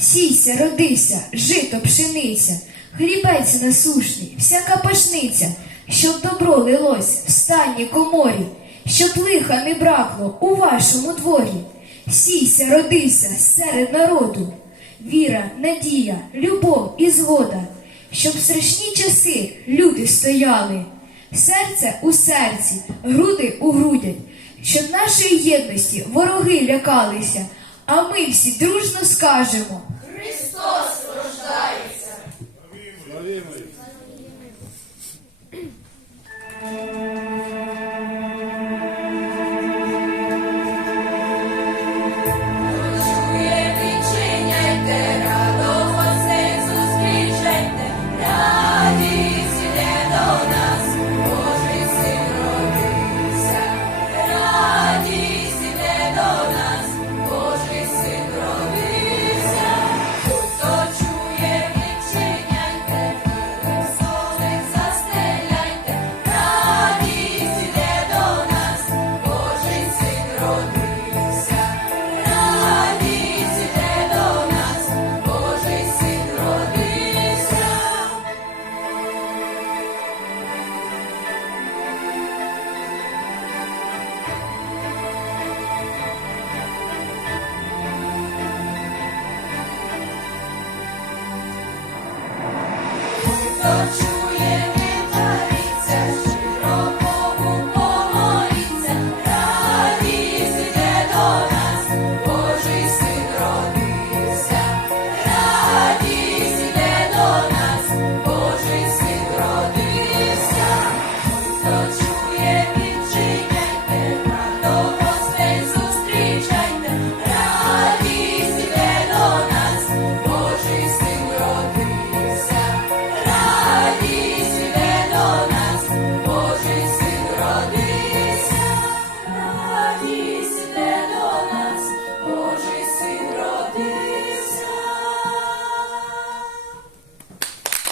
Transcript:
Сійся, родися, жито, пшениця, хлібець насушний, всяка пашниця, щоб добро лилось в стані коморі, щоб лиха не бракло у вашому дворі. Сійся, родися серед народу, віра, надія, любов і згода, щоб в страшні часи люди стояли, серце у серці, груди у грудях, щоб нашої єдності вороги лякалися, а ми всі дружно скажемо. Чує, Радість іде до нас, Божий син.